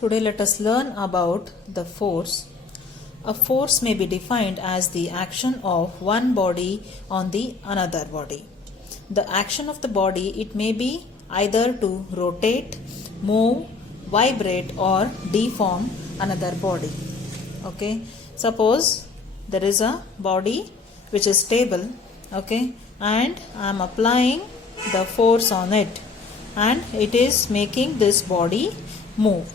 Today let us learn about the force. A force may be defined as the action of one body on the another body. The action of the body, it may be either to rotate, move, vibrate or deform another body. Okay, suppose there is a body which is stable, okay, and I am applying the force on it and it is making this body move.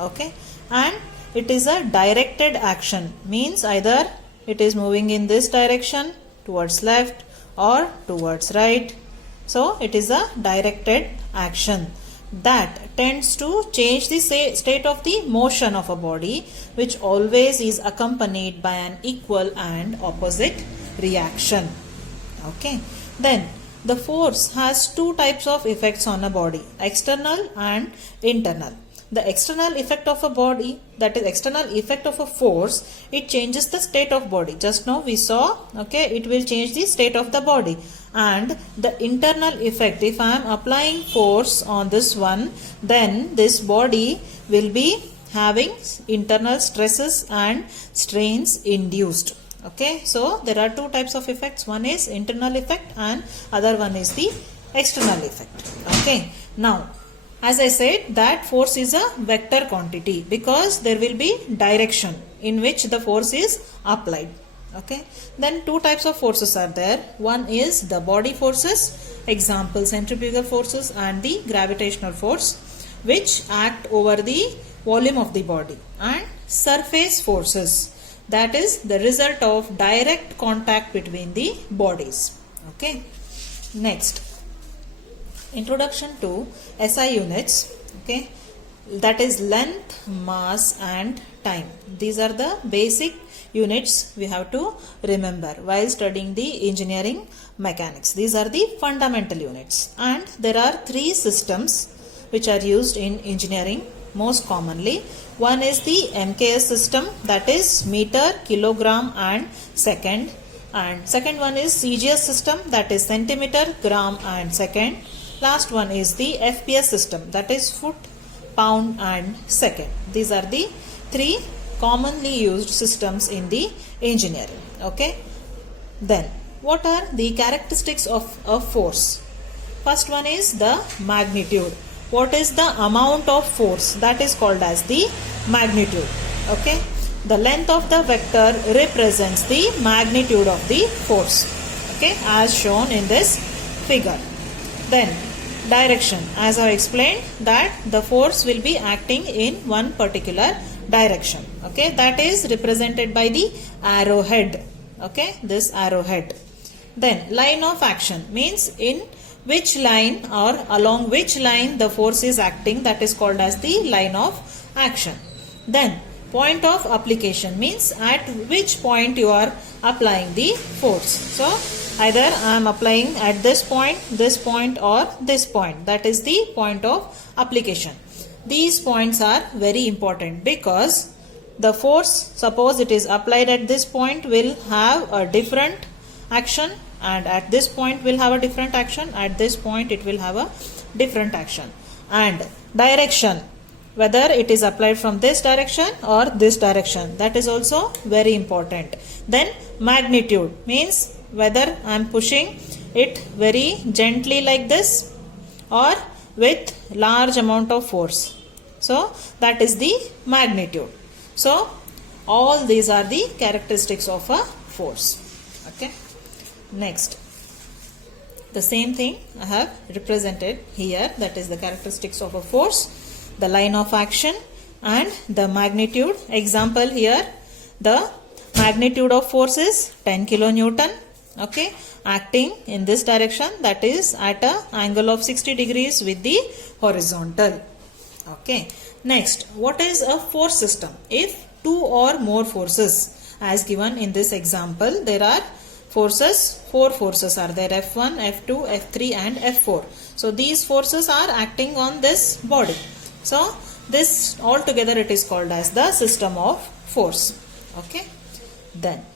Okay, and it is a directed action, means either it is moving in this direction towards left or towards right. So it is a directed action that tends to change the state of the motion of a body, which always is accompanied by an equal and opposite reaction. Okay, then the force has two types of effects on a body, external and internal. The external effect of a body, that is external effect of a force, it changes the state of body. Just now we saw, okay, it will change the state of the body. And the internal effect, if I am applying force on this one, then this body will be having internal stresses and strains induced. Okay, so there are two types of effects. One is internal effect and other one is the external effect. Okay, now as I said that force is a vector quantity because there will be direction in which the force is applied. Okay, then two types of forces are there. One is the body forces, example centrifugal forces, and the gravitational force, which act over the volume of the body, and surface forces, that is the result of direct contact between the bodies. Okay, next, introduction to SI units. Okay, that is length, mass and time. These are the basic units we have to remember while studying the engineering mechanics. These are the fundamental units, and there are three systems which are used in engineering most commonly. One is the MKS system, that is meter, kilogram and second, and second one is CGS system, that is centimeter, gram and second. Last one is the FPS system, that is foot, pound and second. These are the three commonly used systems in the engineering. Okay, then what are the characteristics of a force? First one is the magnitude. What is the amount of force? That is called as the magnitude. Okay, the length of the vector represents the magnitude of the force, okay, as shown in this figure. Then direction, as I explained that the force will be acting in one particular direction. Okay, that is represented by the arrowhead. Okay, this arrowhead. Then line of action, means in which line or along which line the force is acting, that is called as the line of action. Then point of application, means at which point you are applying the force. So either I am applying at this point or this point, that is the point of application. These points are very important because the force, suppose it is applied at this point, will have a different action, and at this point will have a different action, at this point it will have a different action. And direction, whether it is applied from this direction or this direction, that is also very important. Then magnitude, means whether I am pushing it very gently like this or with large amount of force. So that is the magnitude. So all these are the characteristics of a force. Okay, next, the same thing I have represented here, that is the characteristics of a force, the line of action and the magnitude. Example here, the magnitude of force is 10 kilonewton. Okay, acting in this direction, that is at a angle of 60 degrees with the horizontal. Okay, next, what is a force system? If two or more forces, as given in this example, there are forces, four forces are there, F1, F2, F3 and F4. So these forces are acting on this body. So this altogether it is called as the system of force. Okay, then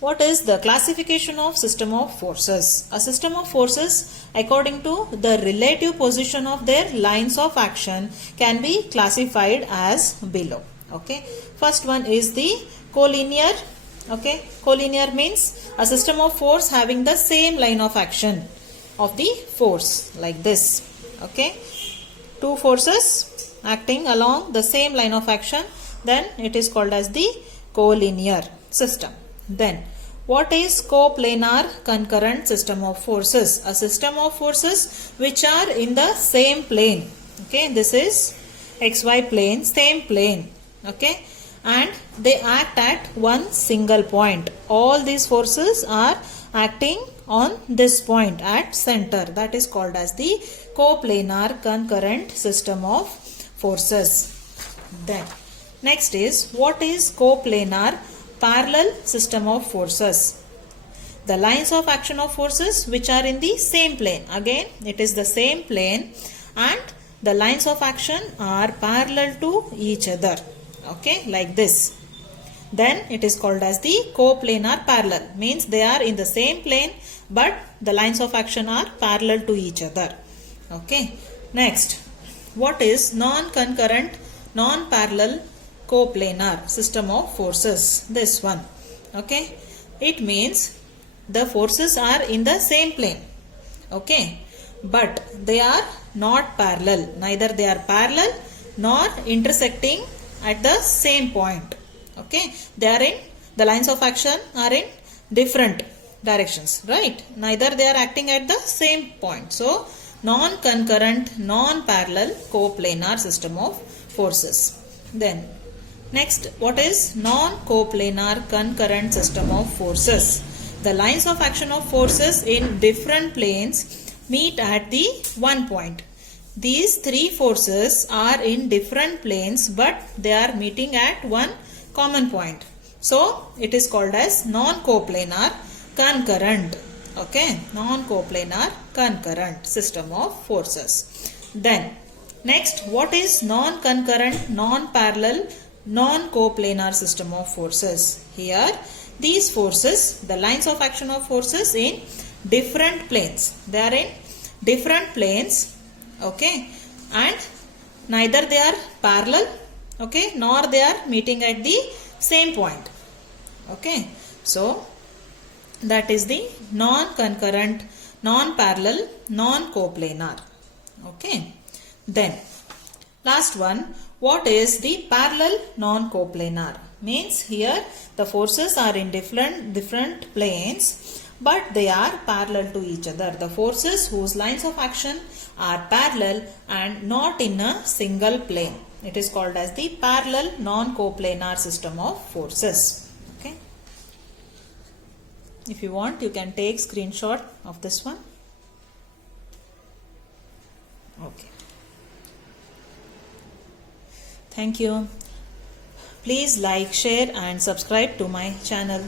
what is the classification of system of forces? A system of forces according to the relative position of their lines of action can be classified as below. Okay, first one is the collinear. Okay, collinear means a system of force having the same line of action of the force, like this. Okay, two forces acting along the same line of action, then it is called as the collinear system. Then what is coplanar concurrent system of forces? A system of forces which are in the same plane. Okay, this is xy plane, same plane. Okay, and they act at one single point. All these forces are acting on this point at center. That is called as the coplanar concurrent system of forces. Then next is, what is coplanar parallel system of forces? The lines of action of forces which are in the same plane. Again, it is the same plane and the lines of action are parallel to each other. Okay, like this. Then it is called as the coplanar parallel. Means they are in the same plane but the lines of action are parallel to each other. Okay. Next, what is non-concurrent, non-parallel coplanar system of forces? This one. Okay, it means the forces are in the same plane. Okay, but they are not parallel. Neither they are parallel nor intersecting at the same point. Okay, they are in, the lines of action are in different directions, right? Neither they are acting at the same point. So non-concurrent, non-parallel coplanar system of forces. Then next, what is non-coplanar concurrent system of forces? The lines of action of forces in different planes meet at the one point. These three forces are in different planes but they are meeting at one common point. So it is called as non-coplanar concurrent. Okay, non-coplanar concurrent system of forces. Then next, what is non-concurrent, non-parallel, non-coplanar system of forces? Here these forces, the lines of action of forces in different planes. They are in different planes. Okay, and neither they are parallel, okay, nor they are meeting at the same point. Okay, so that is the non-concurrent, non-parallel, non-coplanar. Okay, then last one, what is the parallel non-coplanar? Means here the forces are in different planes but they are parallel to each other. The forces whose lines of action are parallel and not in a single plane. It is called as the parallel non-coplanar system of forces. Okay. If you want, you can take screenshot of this one. Okay. Thank you. Please like, share and subscribe to my channel.